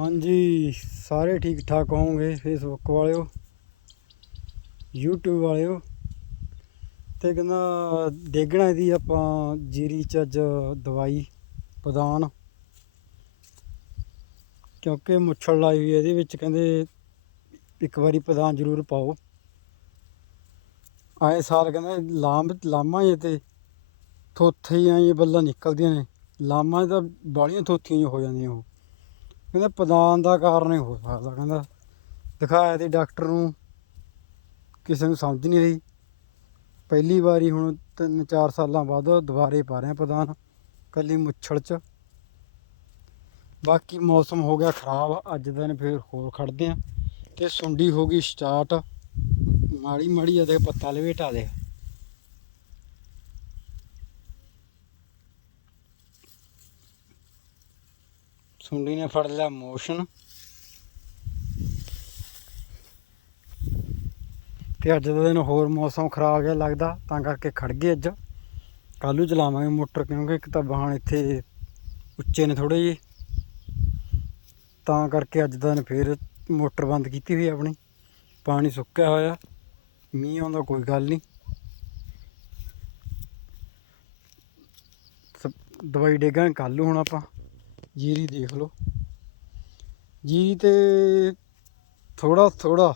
ਹਾਂਜੀ, ਸਾਰੇ ਠੀਕ ਠਾਕ ਹੋਵੋਗੇ ਫੇਸਬੁੱਕ ਵਾਲਿਓ, YouTube ਵਾਲਿਓ। ਤੇ ਕਹਿੰਦਾ ਡੇਗਣਾ ਦੀ ਆਪਾਂ ਜੀਰੀ ਚ ਅੱਜ ਦਵਾਈ ਪ੍ਰਦਾਨ। ਕਿਉਂਕਿ ਮੁੱਛੜ ਲਾਈ ਹੋਈ ਇਹਦੇ ਵਿੱਚ ਕਹਿੰਦੇ ਇੱਕ ਵਾਰੀ ਪ੍ਰਦਾਨ ਜ਼ਰੂਰ ਪਾਓ। ਆਏ ਸਾਲ ਕਹਿੰਦੇ ਲਾਮ ਲਾਮਾ ਹੀ ਤੇ ਥੋਥੇ ਹੀ ਐਂ ਬੱਲਾਂ ਨਿਕਲਦੀਆਂ ਨੇ। ਲਾਮਾਂ 'ਚ ਤਾਂ ਬਾਹਲੀਆਂ ਥੋਥੀਆਂ ਜਿਹੀਆਂ ਹੋ ਜਾਂਦੀਆਂ ਉਹ। ਕਹਿੰਦਾ ਪ੍ਰਦਾਨ ਦਾ ਕਾਰਨ ਹੀ ਹੋ ਸਕਦਾ। ਕਹਿੰਦਾ ਦਿਖਾਇਆ ਤੇ ਡਾਕਟਰ ਨੂੰ, ਕਿਸੇ ਨੂੰ ਸਮਝ ਨਹੀਂ ਆਈ। ਪਹਿਲੀ ਵਾਰੀ ਹੁਣ ਤਿੰਨ ਚਾਰ ਸਾਲਾਂ ਬਾਅਦ ਦੁਬਾਰੇ ਪਾ ਰਹੇ ਆ ਪ੍ਰਦਾਨ, ਕੱਲੀ ਮੁੱਛੜ 'ਚ। ਬਾਕੀ ਮੌਸਮ ਹੋ ਗਿਆ ਖਰਾਬ, ਅੱਜ ਦਿਨ ਫਿਰ ਹੋਰ ਖੜਦੇ ਆ। ਤੇ ਸੁੰਡੀ ਹੋ ਗਈ ਸਟਾਰਟ। ਮਾੜੀ ਮਾੜੀ ਆ ਪੱਤਾ ਲਵੇਟਾ ਦੇ ਸੁੰਡੀ ਨੇ ਫੜ ਲਿਆ ਮੋਸ਼ਨ। ਤੇ ਅੱਜ ਦਾ ਦਿਨ ਹੋਰ ਮੌਸਮ ਖਰਾਬ ਜਿਹਾ ਲੱਗਦਾ, ਤਾਂ ਕਰਕੇ ਖੜ ਗਏ ਅੱਜ। ਕੱਲ੍ਹ ਨੂੰ ਚਲਾਵਾਂਗੇ ਮੋਟਰ, ਕਿਉਂਕਿ ਇੱਕ ਤਾਂ ਬਾਹਣ ਇੱਥੇ ਉੱਚੇ ਨੇ ਥੋੜੇ ਜਿਹੇ। ਤਾਂ ਕਰਕੇ ਅੱਜ ਦਾ ਦਿਨ ਫੇਰ ਮੋਟਰ ਬੰਦ ਕੀਤੀ ਹੋਈ ਆਪਣੀ। ਪਾਣੀ ਸੁੱਕਿਆ ਹੋਇਆ, ਮੀਂਹ ਆਉਂਦਾ ਕੋਈ ਗੱਲ ਨਹੀਂ। ਸਭ- ਦਵਾਈ ਡੇਗਾ ਕੱਲ੍ਹ ਨੂੰ ਹੁਣ ਆਪਾਂ। ਜੀਰੀ ਦੇਖ ਲਓ। ਜੀਰੀ ਤੇ ਥੋੜਾ ਥੋੜਾ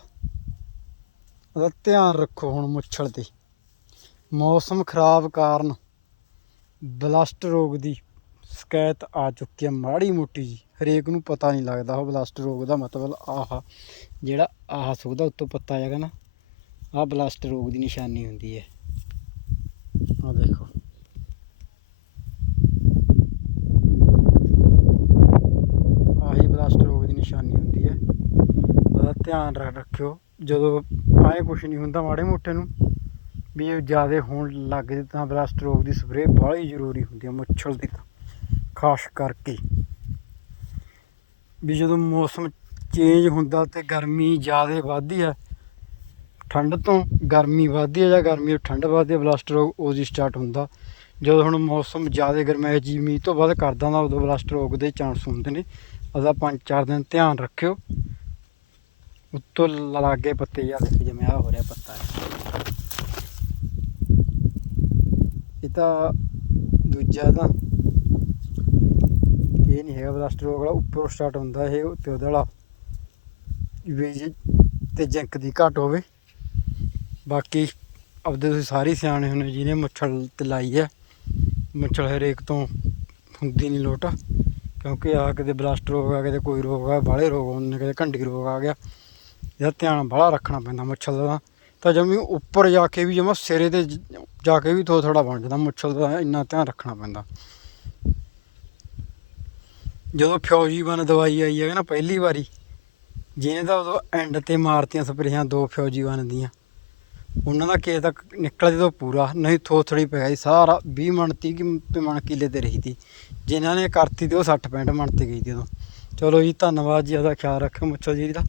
ਉਹਦਾ ਧਿਆਨ ਰੱਖੋ ਹੁਣ ਮੁੱਛਲ ਤੇ। ਮੌਸਮ ਖਰਾਬ ਕਾਰਨ ਬਲਸਟ ਰੋਗ ਦੀ ਸ਼ਿਕਾਇਤ ਆ ਚੁੱਕੀ ਹੈ ਮਾੜੀ ਮੋਟੀ ਜੀ। ਹਰੇਕ ਨੂੰ ਪਤਾ ਨਹੀਂ ਲੱਗਦਾ ਉਹ ਬਲਸਟ ਰੋਗ ਦਾ ਮਤਲਬ ਆਹ, ਜਿਹੜਾ ਆਹ ਸੁੱਕਦਾ ਉੱਤੋਂ ਪੱਤਾ ਹੈਗਾ ਨਾ, ਆਹ ਬਲਸਟ ਰੋਗ ਦੀ ਨਿਸ਼ਾਨੀ ਹੁੰਦੀ ਹੈ। ਆਹ ਦੇਖੋ ਆਹੀ ਬਲਸਟ ਰੋਗ ਦੀ ਨਿਸ਼ਾਨੀ ਹੁੰਦੀ ਹੈ ਉਹਦਾ ਧਿਆਨ ਰੱਖ ਰੱਖਿਓ। ਜਦੋਂ ਆਏ ਕੁਛ ਨਹੀਂ ਹੁੰਦਾ ਮਾੜੇ ਮੋਟੇ ਨੂੰ, ਵੀ ਇਹ ਜ਼ਿਆਦਾ ਹੋਣ ਲੱਗ ਜੇ ਤਾਂ ਬਲਸਟ ਰੋਗ ਦੀ ਸਪਰੇਅ ਬਾਹਲੀ ਜ਼ਰੂਰੀ ਹੁੰਦੀ ਹੈ ਮੁੱਛਲ ਦੀ ਤਾਂ, ਖਾਸ ਕਰਕੇ। ਵੀ ਜਦੋਂ ਮੌਸਮ ਚੇਂਜ ਹੁੰਦਾ ਤੇ ਗਰਮੀ ਜ਼ਿਆਦਾ ਵੱਧਦੀ ਹੈ ਠੰਡ ਤੋਂ ਗਰਮੀ ਵੱਧਦੀ ਹੈ ਜਾਂ ਗਰਮੀ ਤੋਂ ਠੰਡ ਵੱਧਦੀ ਹੈ ਬਲਸਟ ਰੋਗ ਉਦੋਂ ਸਟਾਰਟ ਹੁੰਦਾ। ਜਦੋਂ ਹੁਣ ਮੌਸਮ ਜ਼ਿਆਦਾ ਗਰਮੈਸ਼ ਜੀ ਮੀਂਹ ਤੋਂ ਵੱਧ ਕਰਦਾ ਹੁੰਦਾ, ਉਦੋਂ ਬਲਸਟ ਰੋਗ ਦੇ ਚਾਂਸ ਹੁੰਦੇ ਨੇ। ਉਹਦਾ ਪੰਜ ਚਾਰ ਦਿਨ ਧਿਆਨ ਰੱਖਿਓ। ਉੱਤੋਂ ਲਾਗੇ ਪੱਤੇ ਜਾਂ ਦੇਖ ਜਿਵੇਂ ਆ ਹੋ ਰਿਹਾ ਪੱਤਾ ਇਹ। ਤਾਂ ਦੂਜਾ ਤਾਂ ਇਹ ਨਹੀਂ ਹੈਗਾ ਬਲਸਟ ਵਾਲਾ, ਉੱਪਰੋਂ ਸਟਾਰਟ ਹੁੰਦਾ ਇਹ, ਉੱਤੇ ਉਹਦੇ ਵਾਲਾ। ਵੀ ਜੇ ਤੇ ਜਿੰਕ ਦੀ ਘਟ ਹੋਵੇ। ਬਾਕੀ ਆਪਦੇ ਤੁਸੀਂ ਸਾਰੇ ਸਿਆਣੇ ਹੁੰਦੇ ਜਿਹਨੇ ਮੱਛਲ ਤੇ ਲਾਈ ਹੈ ਮੱਛਲ ਹਰੇਕ ਤੋਂ ਹੁੰਦੀ ਨਹੀਂ ਲੋਟ। ਕਿਉਂਕਿ ਆ ਕਿਤੇ ਬਲਸਟ ਰੋਗ ਆ, ਕਿਤੇ ਕੋਈ ਰੋਗ ਆ, ਬਾਹਲੇ ਰੋਗ ਹੁੰਦੇ ਨੇ ਕਿਤੇ ਘੰਡੀ ਰੋਗ ਆ ਗਿਆ। ਇਹਦਾ ਧਿਆਨ ਬੜਾ ਰੱਖਣਾ ਪੈਂਦਾ ਮੁੱਛਲ ਦਾ। ਤਾਂ ਜਮੀ ਉੱਪਰ ਜਾ ਕੇ ਵੀ ਜਮਾ ਸਿਰੇ ਤੇ ਜਾ ਕੇ ਵੀ ਥੋੜਾ ਥੋੜਾ ਬਣ ਜਾਂਦਾ, ਮੁੱਛਲ ਦਾ ਇੰਨਾ ਧਿਆਨ ਰੱਖਣਾ ਪੈਂਦਾ। ਜਦੋਂ ਫੌਜੀ ਬਨ ਦਵਾਈ ਆਈ ਹੈ ਨਾ ਪਹਿਲੀ ਵਾਰੀ, ਜਿਹਨੇ ਤਾਂ ਉਦੋਂ ਐਂਡ ਤੇ ਮਾਰਤੀਆਂ ਸਪਰੇਹਾਂ ਦੋ ਫੌਜੀ ਬਨ ਦੀਆਂ ਉਹਨਾਂ ਦਾ ਕੇਸ ਤੱਕ ਨਿਕਲ ਜਦੋਂ ਪੂਰਾ, ਨਹੀਂ ਥੋਥੜੀ ਪੈ ਗਈ, ਸਾਰਾ 20 ਮਣ 30 ਕਿ ਮਣ ਕਿੱਲੇ ਤੇ ਰਹੀ ਤੀ। ਜਿਨ੍ਹਾਂ ਨੇ ਕਰਤੀ ਤੇ ਉਹ 60 65 ਮਣ ਤੇ ਗਈ ਤੀ ਉਦੋਂ। ਚਲੋ ਜੀ, ਧੰਨਵਾਦ ਜੀ, ਆਪਦਾ ਖਿਆਲ ਰੱਖਿਓ ਮੁੱਛਲ ਜੀ ਦਾ।